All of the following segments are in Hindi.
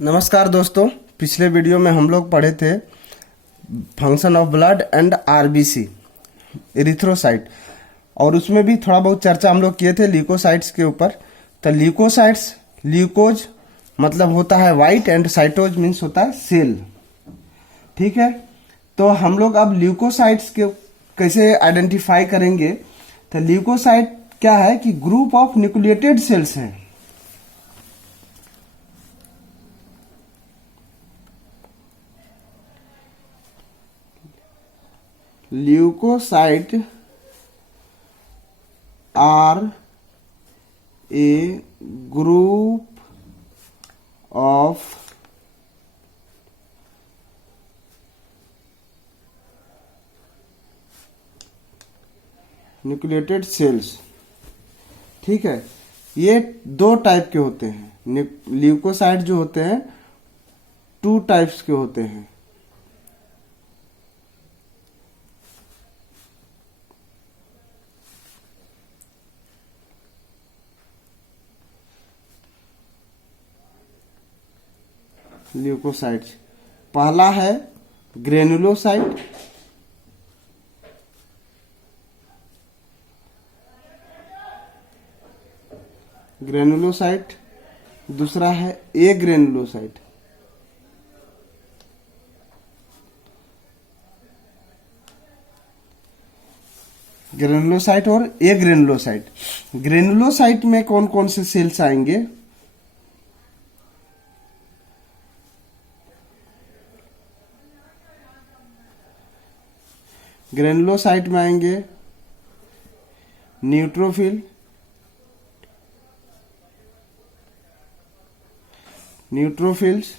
नमस्कार दोस्तों, पिछले वीडियो में हम लोग पढ़े थे function of blood and RBC erythrocyte, और उसमें भी थोड़ा बहुत चर्चा हम लोग किए थे ल्यूकोसाइट्स के ऊपर। तो ल्यूकोसाइट्स, ल्यूकोज मतलब होता है वाइट एंड साइटोज मीन्स होता है सेल। ठीक है, तो हम लोग अब ल्यूकोसाइट्स के कैसे आइडेंटिफाई करेंगे। तो ल्यूकोसाइट क्या है कि ग्रुप ऑफ न्यूक्लिएटेड सेल्स हैं। Leukocyte are a group of nucleated cells. ठीक है, ये दो टाइप के होते हैं। ल्यूकोसाइट जो होते हैं टू टाइप्स के होते हैं। ल्यूकोसाइट्स, पहला है ग्रेनुलोसाइट, ग्रेनुलोसाइट। दूसरा है ए ग्रेनुलोसाइट। ग्रेनुलोसाइट और ए ग्रेनुलोसाइट। ग्रेनुलोसाइट में कौन कौन से सेल्स आएंगे? ग्रेनुलोसाइट में आएंगे न्यूट्रोफिल, न्यूट्रोफिल्स,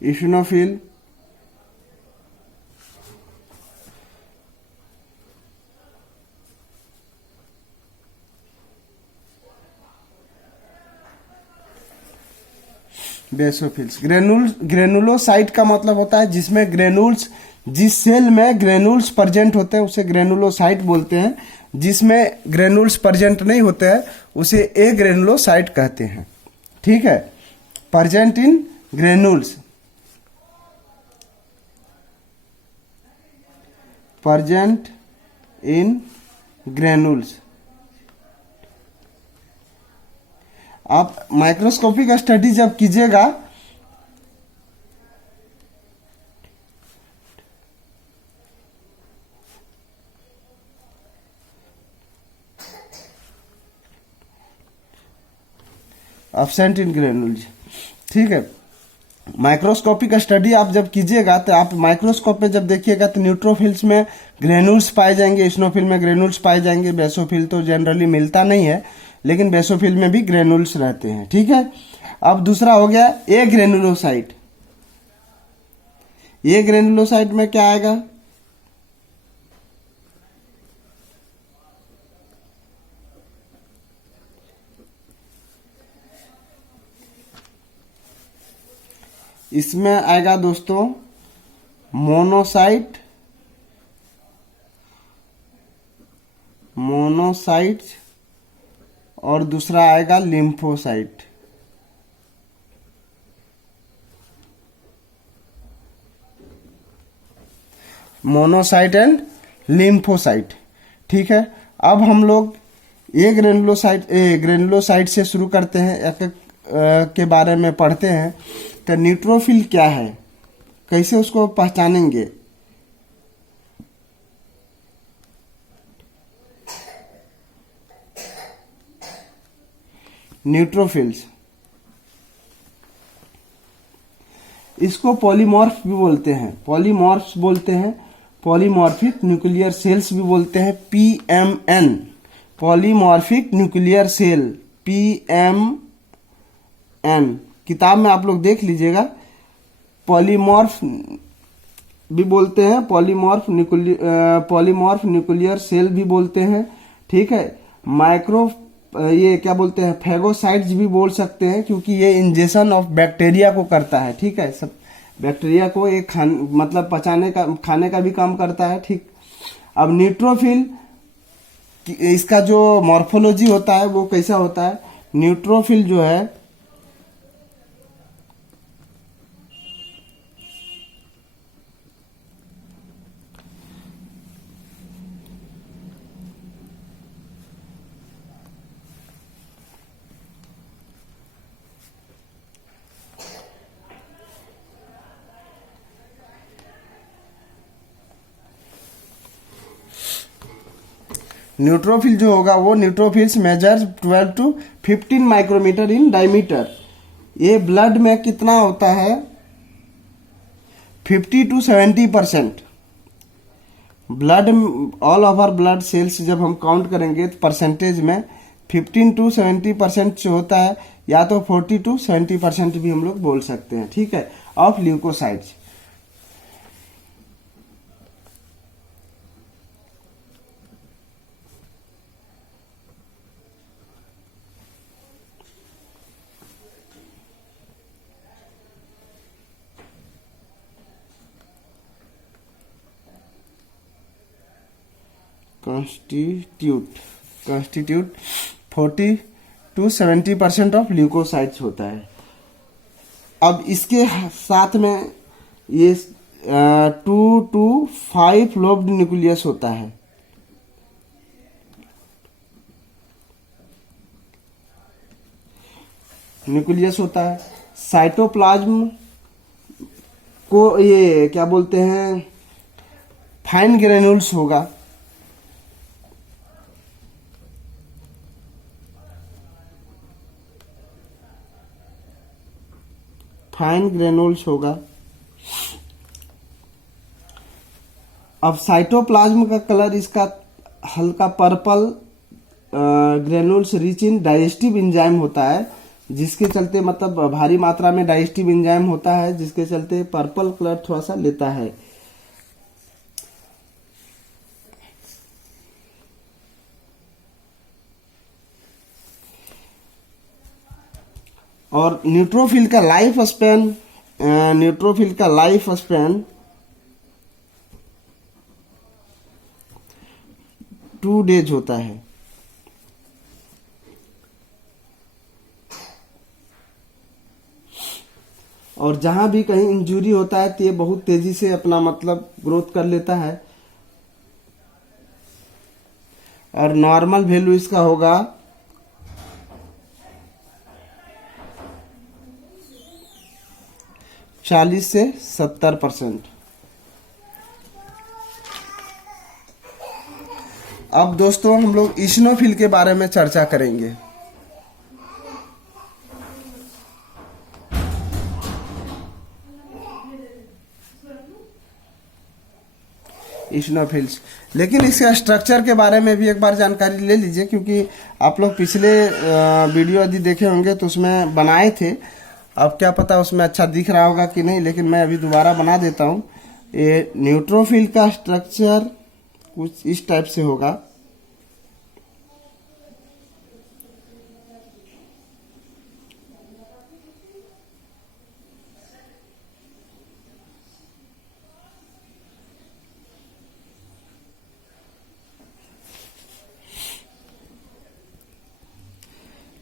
इशनोफिल, बेसोफिल्स। ग्रेनुलोसाइट का मतलब होता है जिसमें ग्रेनुल्स, जिस सेल में ग्रेनुल्स प्रेजेंट होते हैं उसे ग्रेनुलोसाइट बोलते हैं। जिसमें ग्रेनुल्स प्रेजेंट नहीं होते हैं उसे ए ग्रेनुलोसाइट कहते हैं। ठीक है, present in granules, present in granules. आप माइक्रोस्कोपिक स्टडी जब कीजिएगा एब्सेंट इन ग्रेनुल्स। ठीक है, माइक्रोस्कोपिक स्टडी आप जब कीजिएगा तो आप माइक्रोस्कोप में जब देखिएगा तो न्यूट्रोफिल्स में ग्रेनुल्स पाए जाएंगे, स्नोफिल में ग्रेनुल्स पाए जाएंगे। बेसोफिल तो जनरली मिलता नहीं है, लेकिन बेसोफिल में भी ग्रेनुल्स रहते हैं। ठीक है, अब दूसरा हो गया ए ग्रेनुलोसाइट। ए ग्रेनुलोसाइट में क्या आएगा? इसमें आएगा दोस्तों मोनोसाइट, मोनोसाइट, और दूसरा आएगा लिम्फोसाइट। Monocyte and lymphocyte. ठीक है, अब हम लोग ए ग्रेनुलोसाइट से शुरू करते हैं, एक एक के बारे में पढ़ते हैं। तो न्यूट्रोफिल क्या है, कैसे उसको पहचानेंगे? न्यूट्रोफिल्स, इसको पॉलीमॉर्फ भी बोलते हैं, पॉलीमॉर्फ्स बोलते हैं, पॉलीमॉर्फिक न्यूक्लियर सेल्स भी बोलते हैं, PMN, polymorphic nuclear cell, PMN. किताब में आप लोग देख लीजिएगा, पॉलीमॉर्फ भी बोलते हैं, पॉलीमॉर्फ न्यूक्लियर सेल भी बोलते हैं। ठीक है, ये क्या बोलते हैं, फैगोसाइट्स भी बोल सकते हैं, क्योंकि ये इंजेक्शन ऑफ बैक्टीरिया को करता है। ठीक है, सब बैक्टीरिया को एक मतलब पचाने का, खाने का भी काम करता है। ठीक, अब न्यूट्रोफिल कि इसका जो मॉर्फोलॉजी होता है वो कैसा होता है। न्यूट्रोफिल जो है न्यूट्रोफिल जो होगा वो neutrophils measure 12 to 15 micrometre in diameter. ये ब्लड में कितना होता है 50 to 70%। Blood all over blood cells जब हम काउंट करेंगे तो परसेंटेज में 15 टू 70% जो होता है, या तो 40 टू 70% भी हम लोग बोल सकते हैं, ठीक है, of leukocytes. constitute 40 to 70% of leukocytes होता है। अब इसके साथ में ये 2 to 5 लोब्ड न्यूक्लियस होता है। न्यूक्लियस होता है। साइटोप्लाज्म को ये क्या बोलते हैं, फाइन ग्रेन्यूल्स होगा। फाइन ग्रेन्यूल्स होगा। अब साइटोप्लाज्म का कलर इसका हल्का purple, granules rich in digestive enzyme होता है, जिसके चलते मतलब भारी मात्रा में डाइजेस्टिव एंजाइम होता है, जिसके चलते पर्पल कलर थोड़ा सा लेता है। और न्यूट्रोफिल का लाइफ स्पैन 2 डेज होता है। और जहां भी कहीं इंजरी होता है तो ये बहुत तेजी से अपना मतलब ग्रोथ कर लेता है। और नॉर्मल वैल्यू इसका होगा 40 से 70%। अब दोस्तों हम लोग इस्नोफिल के बारे में चर्चा करेंगे। इस्नोफिल्स, लेकिन इसके स्ट्रक्चर के बारे में भी एक बार जानकारी ले लीजिए, क्योंकि आप लोग पिछले वीडियो यदि देखे होंगे तो उसमें बनाए थे। अब क्या पता उसमें अच्छा दिख रहा होगा कि नहीं, लेकिन मैं अभी दोबारा बना देता हूँ। ये न्यूट्रोफिल का स्ट्रक्चर कुछ इस टाइप से होगा।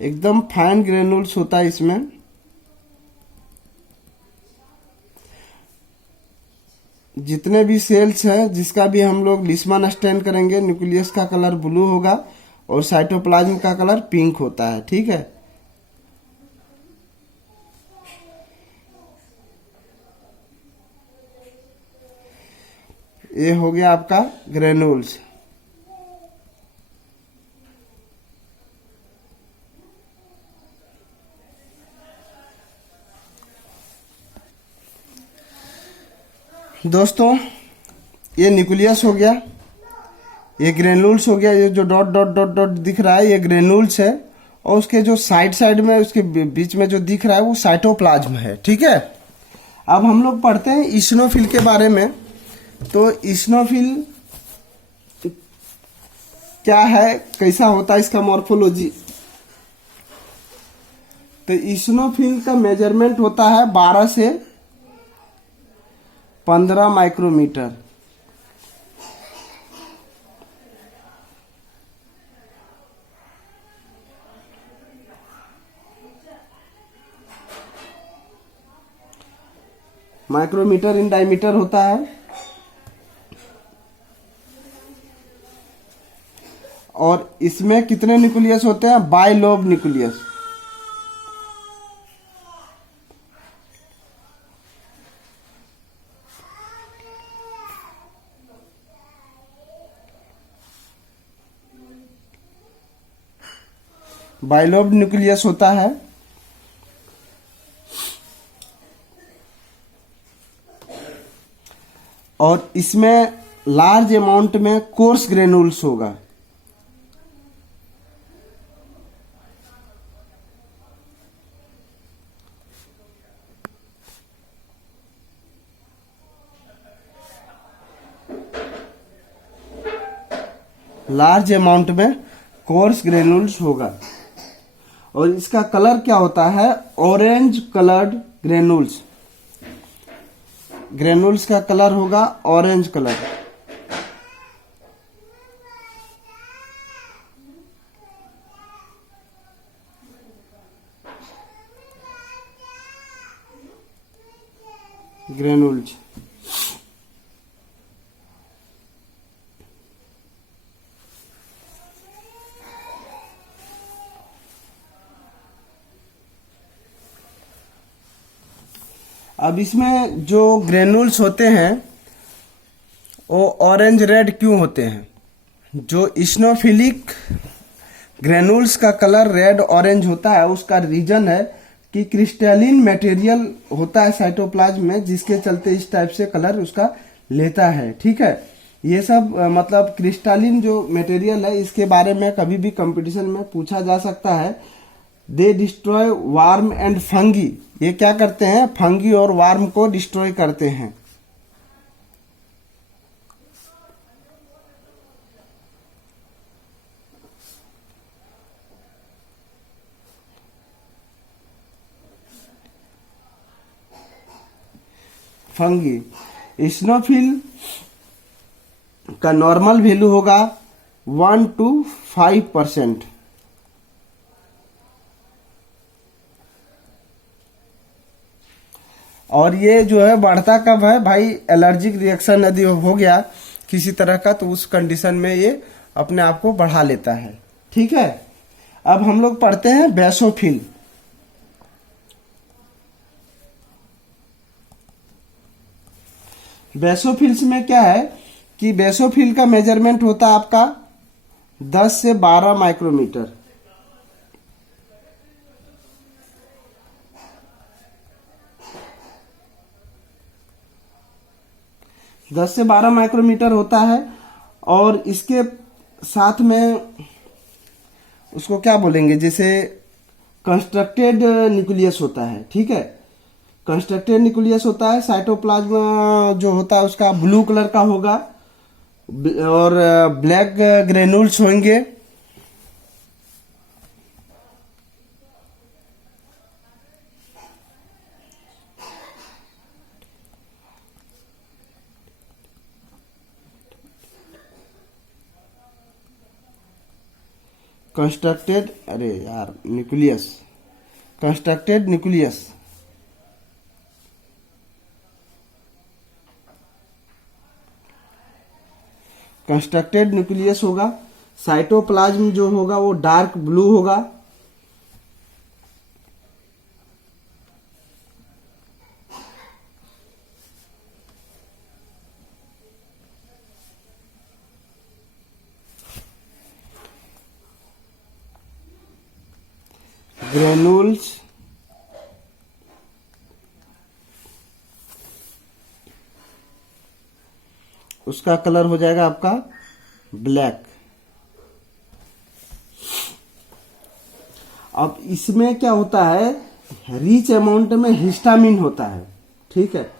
एकदम फाइन ग्रेन्यूल्स होता है इसमें। जितने भी सेल्स हैं, जिसका भी हम लोग लिस्मान स्टैंड करेंगे, न्यूक्लियस का कलर ब्लू होगा और साइटोप्लाज्म का कलर पिंक होता है, ठीक है। ये हो गया आपका ग्रेन्यूल्स। दोस्तों ये न्यूक्लियस हो गया, ये ग्रेन्यूल्स हो गया। ये जो डॉट डॉट डॉट डॉट दिख रहा है ये ग्रेन्यूल्स है, और उसके जो साइड में उसके बीच में जो दिख रहा है वो साइटोप्लाज्म है, ठीक है। अब हम लोग पढ़ते हैं इस्नोफिल के बारे में। तो इस्नोफिल क्या है, कैसा होता है, इसका मॉर्फोलॉजी। तो इस्नोफिल का मेजरमेंट होता है 12 से 15 माइक्रोमीटर। माइक्रोमीटर इन डायमीटर होता है। और इसमें कितने न्यूक्लियस होते हैं? Bilobe nucleus. बाइलोब न्यूक्लियस होता है। और इसमें लार्ज अमाउंट में कोर्स ग्रेनुल्स होगा। लार्ज अमाउंट में कोर्स ग्रेनुल्स होगा। और इसका कलर क्या होता है? Orange coloured granules. ग्रेनुल्स का कलर होगा ऑरेंज कलर। ग्रेनुल्स। अब इसमें जो ग्रेनुल्स होते हैं वो ऑरेंज रेड क्यों होते हैं? जो इस्नोफिलिक ग्रेनुल्स का कलर रेड ऑरेंज होता है, उसका रीजन है कि क्रिस्टलिन मटेरियल होता है साइटोप्लाज्म में, जिसके चलते इस टाइप से कलर उसका लेता है। ठीक है, ये सब मतलब क्रिस्टलिन जो मटेरियल है, इसके बारे में कभी भी कंपटीशन में पूछा जा सकता है। दे डिस्ट्रॉय वार्म एंड फंगी। ये क्या करते हैं? फंगी और वार्म को डिस्ट्रॉय करते हैं। फंगी। इस्नोफिल का नॉर्मल वैल्यू होगा 1 to 5%। और ये जो है बढ़ता कब है भाई? एलर्जिक रिएक्शन यदि हो गया किसी तरह का, तो उस कंडीशन में ये अपने आप को बढ़ा लेता है। ठीक है, अब हम लोग पढ़ते हैं बेसोफिल। बेसोफिल्स में क्या है कि बेसोफिल का मेजरमेंट होता है आपका 10 से 12 माइक्रोमीटर। दस से 12 माइक्रोमीटर होता है। और इसके साथ में उसको क्या बोलेंगे, जैसे कंस्ट्रक्टेड न्यूक्लियस होता है। ठीक है, कंस्ट्रक्टेड न्यूक्लियस होता है। साइटोप्लाज्म जो होता है उसका ब्लू कलर का होगा और ब्लैक ग्रेनुल्स होंगे। कंस्ट्रक्टेड, अरे यार, nucleus, constructed nucleus. Constructed nucleus होगा। साइटोप्लाज्म जो होगा वो डार्क ब्लू होगा। ग्रेनुल्स उसका कलर हो जाएगा आपका ब्लैक। अब इसमें क्या होता है? रिच अमाउंट में हिस्टामिन होता है। ठीक है,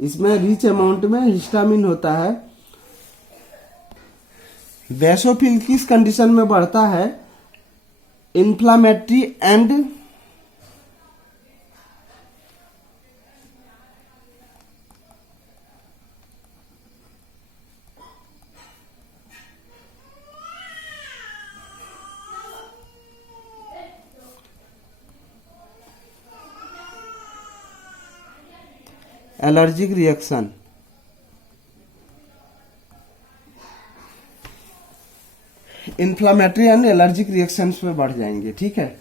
इसमें रिच अमाउंट में हिस्टामिन होता है। बेसोफिल किस कंडीशन में बढ़ता है? Inflammatory and allergic reaction, inflammatory and allergic reactions में बढ़ जाएंगे। ठीक है,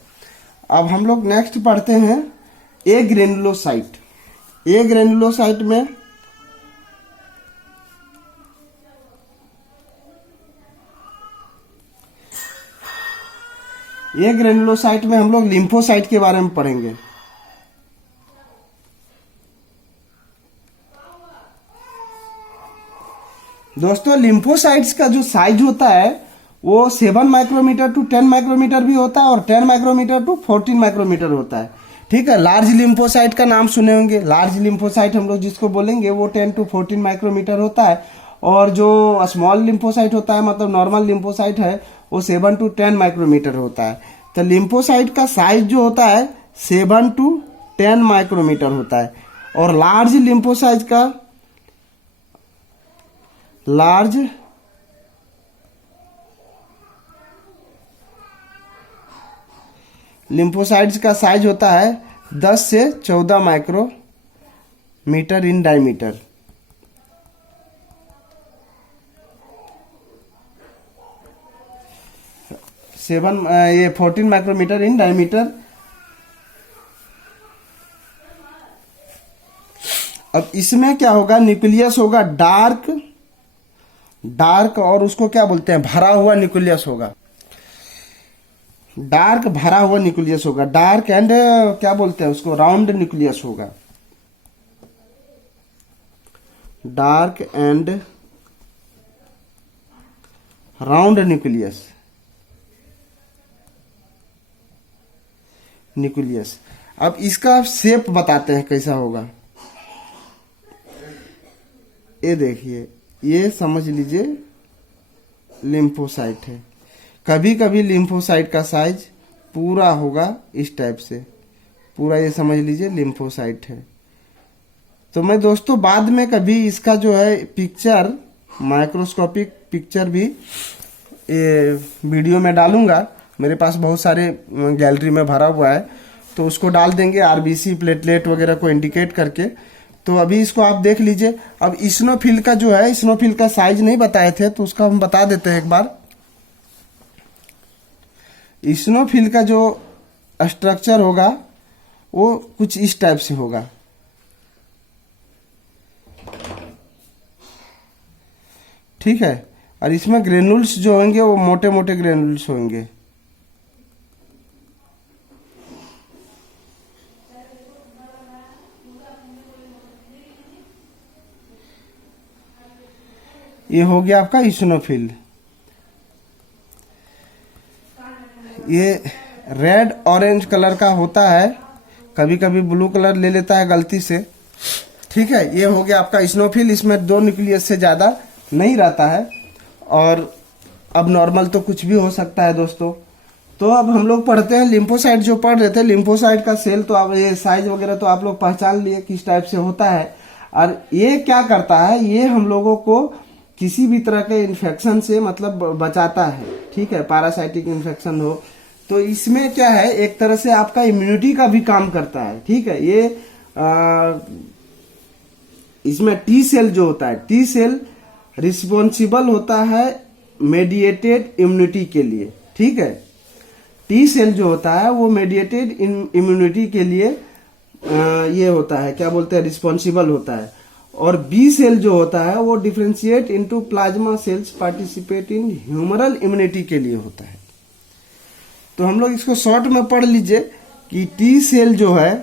अब हम लोग नेक्स्ट पढ़ते हैं ए ग्रेनुलोसाइट। ए ग्रेनुलोसाइट में हम लोग लिम्फोसाइट के बारे में पढ़ेंगे। दोस्तों लिम्फोसाइट्स का जो साइज होता है वो 7 माइक्रोमीटर टू 10 माइक्रोमीटर भी होता है और 10 माइक्रोमीटर टू 14 माइक्रोमीटर होता है। ठीक है, लार्ज लिम्फोसाइट का नाम सुने होंगे। लार्ज लिम्फोसाइट हम लोग जिसको बोलेंगे वो 10 टू 14 माइक्रोमीटर होता है और जो स्मॉल लिम्फोसाइट होता है मतलब नॉर्मल लिम्फोसाइट है वो 7 टू 10 माइक्रोमीटर होता है। तो लिम्फोसाइट का साइज जो होता है 7 टू 10 माइक्रोमीटर होता है और लार्ज लिम्फोसाइट्स का साइज होता है 10 से 14 माइक्रोमीटर इन डायमीटर। ये 14 माइक्रोमीटर इन डायमीटर। अब इसमें क्या होगा, न्यूक्लियस होगा डार्क और उसको क्या बोलते हैं, भरा हुआ न्यूक्लियस होगा। डार्क भरा हुआ न्यूक्लियस होगा, डार्क एंड क्या बोलते हैं उसको, राउंड न्यूक्लियस होगा। Dark and round nucleus. अब इसका शेप बताते हैं कैसा होगा। ये देखिए, ये समझ लीजिए लिम्फोसाइट है। कभी कभी लिम्फोसाइट का साइज पूरा होगा इस टाइप से, पूरा ये समझ लीजिए लिम्फोसाइट है। तो मैं दोस्तों बाद में कभी इसका जो है पिक्चर, माइक्रोस्कोपिक पिक्चर भी ये वीडियो में डालूंगा। मेरे पास बहुत सारे गैलरी में भरा हुआ है तो उसको डाल देंगे आरबीसी प्लेटलेट वगैरह को इंडिकेट करके। तो अभी इसको आप देख लीजिए। अब इस्नोफिल का जो है, इस्नोफिल का साइज नहीं बताए थे तो उसका हम बता देते हैं एक बार। इस्नोफिल का जो स्ट्रक्चर होगा वो कुछ इस टाइप से होगा। ठीक है, और इसमें ग्रेनुल्स जो होंगे वो मोटे मोटे ग्रेनुल्स होंगे। ये हो गया आपका इस्नोफिल। ये रेड ऑरेंज कलर का होता है, कभी कभी ब्लू कलर ले लेता है गलती से। ठीक है, ये हो गया आपका इस्नोफिल। इसमें 2 न्यूक्लियस से ज़्यादा नहीं रहता है और अब नॉर्मल तो कुछ भी हो सकता है दोस्तों। तो अब हम लोग पढ़ते हैं लिम्फोसाइट। जो पढ़ रहे थे लिम्फोसाइट का सेल, तो आप ये साइज वगैरह तो आप लोग पहचान लिए किस टाइप से होता है। और ये क्या करता है, ये हम लोगों को किसी भी तरह के इन्फेक्शन से मतलब बचाता है। ठीक है, पैरासाइटिक इन्फेक्शन हो तो इसमें क्या है, एक तरह से आपका इम्यूनिटी का भी काम करता है। ठीक है, ये इसमें टी सेल जो होता है, टी सेल रिस्पॉन्सिबल होता है मेडिएटेड इम्यूनिटी के लिए। ठीक है, टी सेल जो होता है वो मेडिएटेड इम्यूनिटी के लिए ये होता है, क्या बोलते हैं, रिस्पॉन्सिबल होता है। और बी सेल जो होता है वो differentiate into plasma cells participate in humoral immunity के लिए होता है। तो हम लोग इसको शॉर्ट में पढ़ लीजिए कि टी सेल जो है,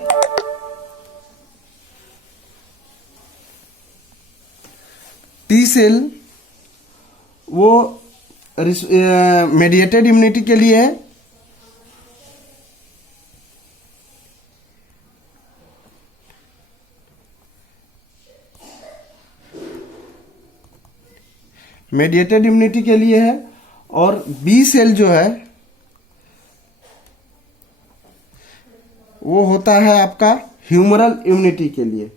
टी सेल वो मेडिएटेड इम्यूनिटी के लिए है। मेडिएटेड इम्यूनिटी के लिए है। और बी सेल जो है वो होता है आपका ह्यूमरल इम्यूनिटी के लिए।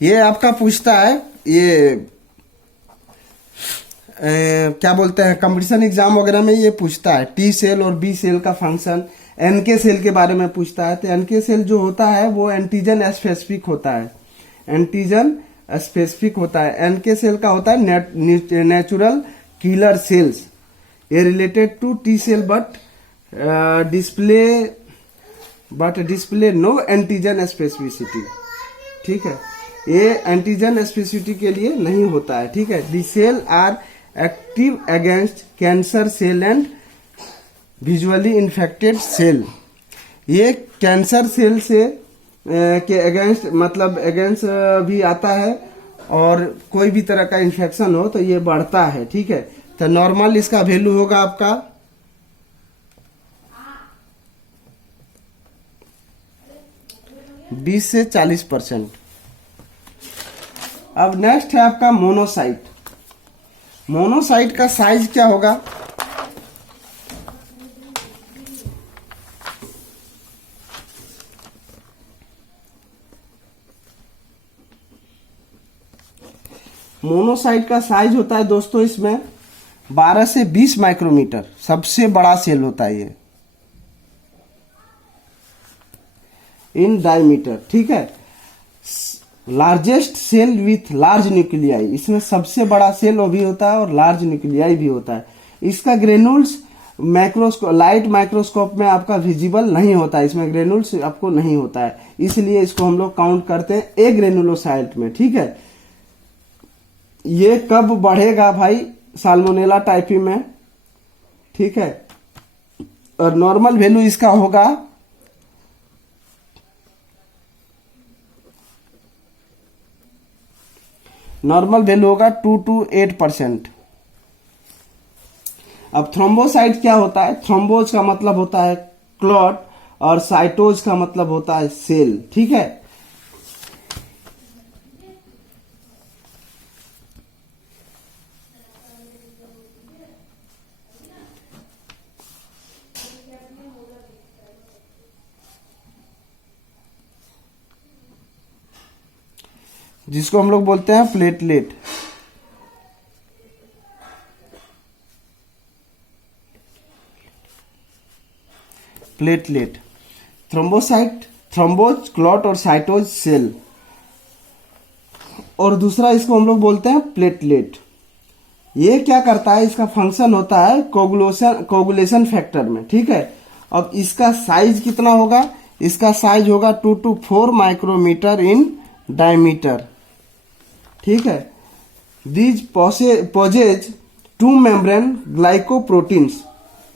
ये आपका पूछता है, ये क्या बोलते हैं, कंपटीशन एग्जाम वगैरह में ये पूछता है टी सेल और बी सेल का फंक्शन, एनके सेल के बारे में पूछता है। तो एनके सेल जो होता है वो एंटीजन स्पेसिफिक होता है, एंटीजन स्पेसिफिक होता है। एनके सेल का होता है नेचुरल किलर सेल्स, ये related to T cell but display no antigen specificity. ठीक है, ये एंटीजन स्पेसिफिसिटी के लिए नहीं होता है। ठीक है, the cell are active against cancer cell and visually infected cell. ये कैंसर सेल से के अगेंस्ट, मतलब अगेंस्ट भी आता है, और कोई भी तरह का इन्फेक्शन हो तो ये बढ़ता है। ठीक है, तो नॉर्मल इसका वैल्यू होगा आपका 20 से 40%। अब नेक्स्ट है आपका मोनोसाइट। मोनोसाइट का साइज क्या होगा? मोनोसाइट का साइज होता है दोस्तों इसमें 12 से 20 माइक्रोमीटर, सबसे बड़ा सेल होता है ये इन डायमीटर। ठीक है, largest cell with large nuclei, इसमें सबसे बड़ा सेल वो भी होता है और लार्ज न्यूक्लियाई भी होता है। इसका ग्रेनुल्स लाइट माइक्रोस्कोप में आपका विजिबल नहीं होता है, इसमें ग्रेनुल्स आपको नहीं होता है, इसलिए इसको हम लोग काउंट करते हैं ए ग्रेनुलोसाइट में। ठीक है, ये कब बढ़ेगा भाई? साल्मोनेला टाइफी में। ठीक है, और नॉर्मल वैल्यू इसका होगा नॉर्मल वैल्यू होगा 2 to 8%। अब थ्रोम्बोसाइट क्या होता है? थ्रोम्बोज का मतलब होता है क्लॉट और साइटोज का मतलब होता है सेल। ठीक है, जिसको हम लोग बोलते हैं प्लेटलेट। प्लेटलेट, थ्रोम्बोसाइट, थ्रोम्बोज, क्लॉट और साइटोज सेल, और दूसरा इसको हम लोग बोलते हैं प्लेटलेट। ये क्या करता है? इसका फंक्शन होता है कोगुलेशन फैक्टर में। ठीक है, अब इसका साइज कितना होगा? इसका साइज होगा 2 to 4 माइक्रोमीटर इन डायमीटर। ठीक है, these possess 2 membrane glycoproteins,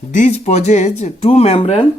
these possess 2 membrane